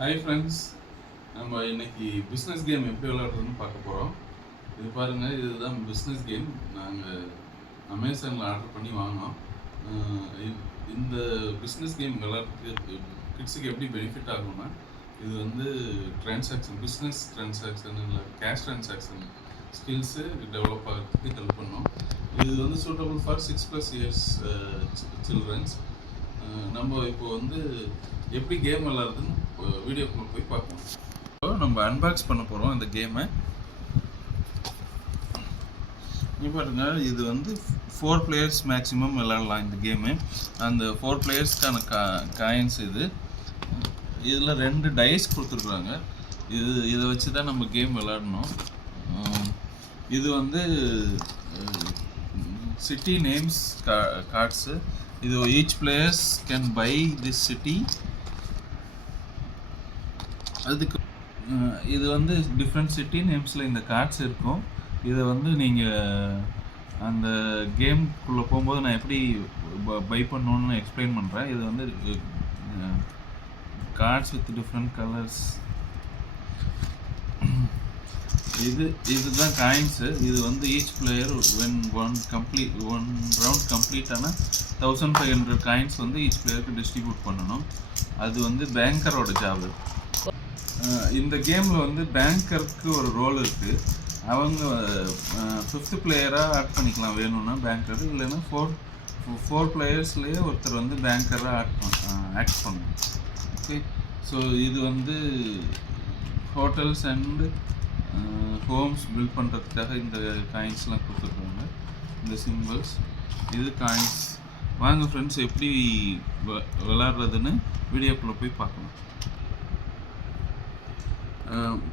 Hi friends, நம்ம இன்னைக்கு business game எப்படி விளையாடுறதுன்னு பார்க்க போகிறோம். இது பாருங்கள், இதுதான் பிஸ்னஸ் கேம். நாங்கள் அமேசானில் ஆர்டர் பண்ணி வாங்கினோம். இந்த பிஸ்னஸ் கேம் விளையாடுறதுக்கு கிட்ஸுக்கு எப்படி பெனிஃபிட் ஆகும்னா, இது வந்து பிஸ்னஸ் ட்ரான்சாக்ஷன் இல்லை கேஷ் ட்ரான்சாக்ஷன் ஸ்கில்ஸு டெவலப் ஆகிறதுக்கு ஹெல்ப் பண்ணும். இது வந்து சூட்டபிள் ஃபார் 6+ இயர்ஸ் சில்ட்ரன்ஸ். நம்ம இப்போ வந்து எப்படி கேம் விளாட்றதுன்னு வீடியோக்குள்ளே போய் பார்ப்போம். இப்போ நம்ம அன்பாக்ஸ் பண்ண போகிறோம் இந்த கேமை. இங்கே பாருங்க, இது வந்து 4 பிளேயர்ஸ் மேக்ஸிமம் விளாடலாம் இந்த கேமு. அந்த 4 பிளேயர்ஸ்க்கான காயின்ஸ் இது. இதில் 2 டைஸ் கொடுத்துருக்குறாங்க. இதை வச்சு தான் நம்ம கேம் விளாடணும். இது வந்து சிட்டி நேம்ஸ் கார்ட்ஸு. இது each players can buy this city. அதுக்கு இது வந்து டிஃப்ரெண்ட் சிட்டி நேம்ஸில் இந்த கார்ட்ஸ் இருக்கும். இதை வந்து நீங்கள் அந்த கேம்குள்ளே போகும்போது நான் எப்படி பை பண்ணணுன்னு எக்ஸ்பிளைன் பண்ணுறேன். இது வந்து கார்ட்ஸ் வித் டிஃப்ரெண்ட் கலர்ஸ். இதுதான் காயின்ஸு. இது வந்து each player one round complete ஆனால் 1500 காயின்ஸ் வந்து ஈச் பிளேயருக்கு டிஸ்ட்ரிபியூட் பண்ணணும். அது வந்து பேங்கரோட ஜாபு. இந்த கேமில் வந்து பேங்கருக்கு ஒரு ரோல் இருக்குது. அவங்க 5th பிளேயராக ஆட் பண்ணிக்கலாம் வேணும்னா பேங்கர், இல்லைன்னா 4 பிளேயர்ஸ்லேயே ஒருத்தர் வந்து பேங்கராக ஆக்ட் பண்ணணும். ஓகே, ஸோ இது வந்து ஹோட்டல்ஸ் அண்டு ஹோம்ஸ் பில்ட் பண்ணுறதுக்காக இந்த காயின்ஸ்லாம் கொடுத்துருக்காங்க, இந்த சிம்பிள்ஸ். இது காயின்ஸ். வாங்க ஃப்ரெண்ட்ஸ், எப்படி விளாட்றதுன்னு வீடியோக்குள்ளே போய் பார்க்கலாம்.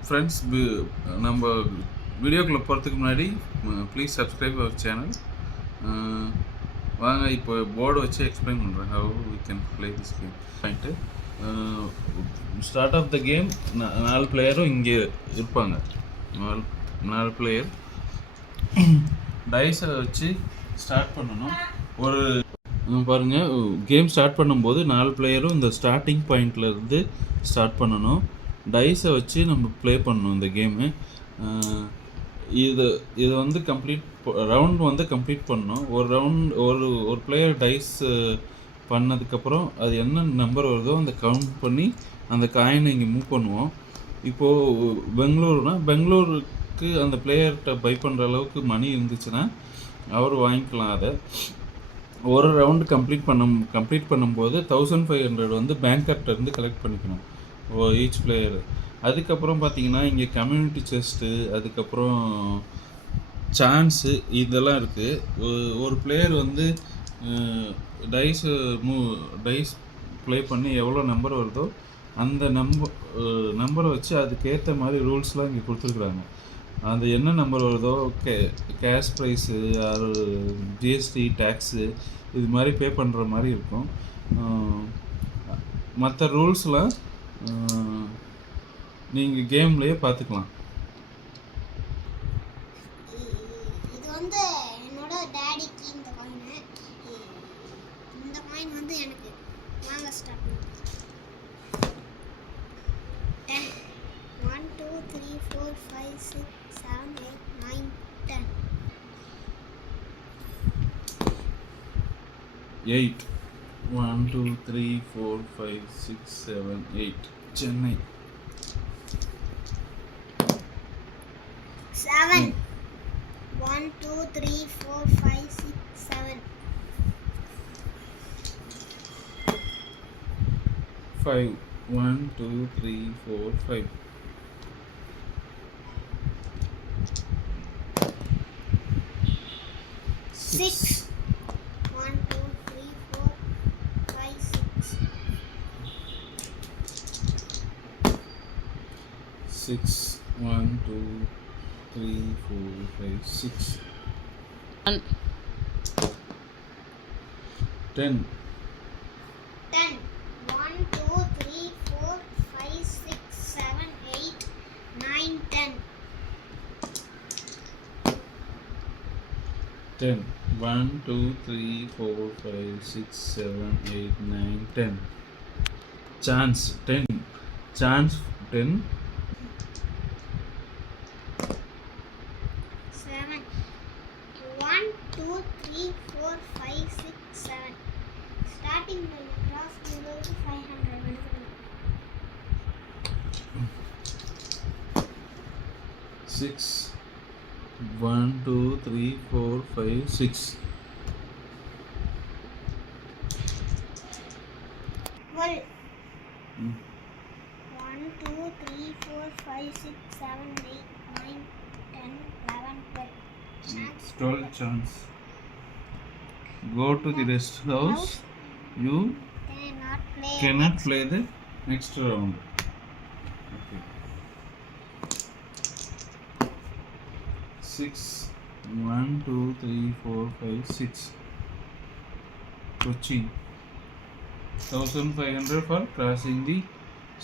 ஃப்ரெண்ட்ஸ், நம்ம வீடியோக்குள்ளே போகிறதுக்கு முன்னாடி ப்ளீஸ் சப்ஸ்கிரைப் அவர் சேனல். வாங்க இப்போ போர்டு வச்சு எக்ஸ்பிளைன் பண்ணுறேன் how we can play this game. Point start of the game. 4 பிளேயரும் இங்கே இருப்பாங்க. 4 பிளேயர் டைஸை வச்சு ஸ்டார்ட் பண்ணணும். ஒரு பாருங்கள், கேம் ஸ்டார்ட் பண்ணும்போது 4 பிளேயரும் இந்த ஸ்டார்டிங் பாயிண்ட்லேருந்து ஸ்டார்ட் பண்ணணும். டைஸை வச்சு நம்ம ப்ளே பண்ணணும் இந்த கேமு. இதை வந்து ரவுண்ட் வந்து கம்ப்ளீட் பண்ணணும். ஒரு பிளேயர் டைஸ் பண்ணதுக்கப்புறம் அது என்ன நம்பர் வருதோ அந்த கவுண்ட் பண்ணி அந்த காயினை இங்கே மூவ் பண்ணுவோம். இப்போது பெங்களூருக்கு அந்த பிளேயர்கிட்ட பை பண்ணுற அளவுக்கு மணி இருந்துச்சுன்னா அவர் வாங்கிக்கலாம். அதை ஒரு ரவுண்டு கம்ப்ளீட் பண்ணும்போது 1500 வந்து பேங்கர்கிட்டருந்து கலெக்ட் பண்ணிக்கணும் ஈச் பிளேயர். அதுக்கப்புறம் பார்த்தீங்கன்னா இங்கே கம்யூனிட்டி செஸ்ட்டு, அதுக்கப்புறம் சான்ஸு, இதெல்லாம் இருக்குது. ஒரு பிளேயர் வந்து டைஸ் ப்ளே பண்ணி எவ்வளோ நம்பர் வருதோ அந்த நம்பரை வச்சு அதுக்கேற்ற மாதிரி ரூல்ஸ்லாம் இங்கே கொடுத்துருக்குறாங்க. அது என்ன நம்பர் வருதோ கேஷ் ப்ரைஸு, அது ஜிஎஸ்டி, டேக்ஸு, இது மாதிரி பே பண்ணுற மாதிரி இருக்கும். மற்ற ரூல்ஸ்லாம் நீங்கள் கேம்லேயே பார்த்துக்கலாம். இது வந்து என்னோட டாடிக்கு இந்த காயின் வந்து எனக்கு வாங்க ஸ்டார்ட் பண்ணுங்க. 10 1 2 3 4 5 6 7 8 9 10 8 1 2 3 4 5 6 7 8 Chennai. 7 1 2 3 4 5 6 7 5 1 2 3 4 5 6 1 2 3 4 5 6 6 1 2 3 4 5 6 10 10 1 2 3 4 5 6 7 8 9 10 10 1 2 3 4 5 6 7 8 9 10 chance 10 chance 10. 7. 1, 2, 3, 4, 5, 6, 7. Starting from the cross below to 500. 6. 1, 2, 3, 4, 5, 6. 12. Mm. 1, 2, 3, 4, 5, 6, 7, 8, 9, 10, 11, 12. Chance 12 chance. Go to the rest house. You cannot play. cannot play the next round. Okay. 6. 1, 2, 3, 4, 5, 6. Kochi. 1500 for crossing the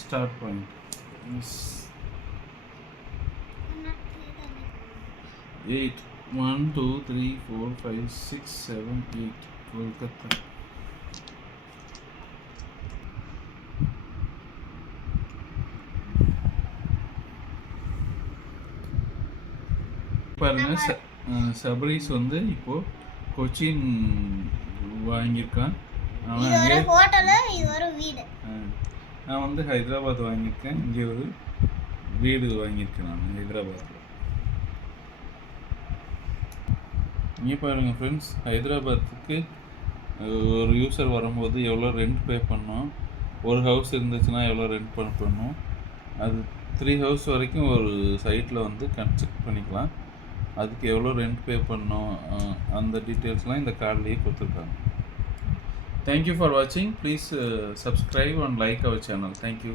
start point. Yes. Cannot play the next. 8. 1, 2, 3, 4, 5, 6, 7, 8. Kolkata. பாருங்க சபரீஸ் வந்து இப்போ கொச்சின் வாங்கியிருக்கான். அவன் இது ஒரு அங்கே hotel, இது ஒரு வீடு. நான் வந்து ஹைதராபாத் வாங்கியிருக்கேன். இங்கே ஒரு வீடு வாங்கியிருக்கேன் நான் ஹைதராபாத்தில். இங்கே பாருங்கள் ஃப்ரெண்ட்ஸ், ஹைதராபாத்துக்கு ஒரு யூசர் வரும்போது எவ்வளோ ரெண்ட் பே பண்ணோம், ஒரு ஹவுஸ் இருந்துச்சுன்னா எவ்வளோ ரெண்ட் பண்ணணும், அது 3 ஹவுஸ் வரைக்கும் ஒரு சைட்டில் வந்து கன்ஸ்ட்ரக்ட் பண்ணிக்கலாம். அதுக்கு எவ்வளோ ரெண்ட் பே பண்ணோம் அந்த டீட்டெயில்ஸ்லாம் இந்த கார்ட்லேயே கொடுத்துருக்காங்க. தேங்க்யூ ஃபார் வாட்சிங். Please subscribe and like our channel. Thank you.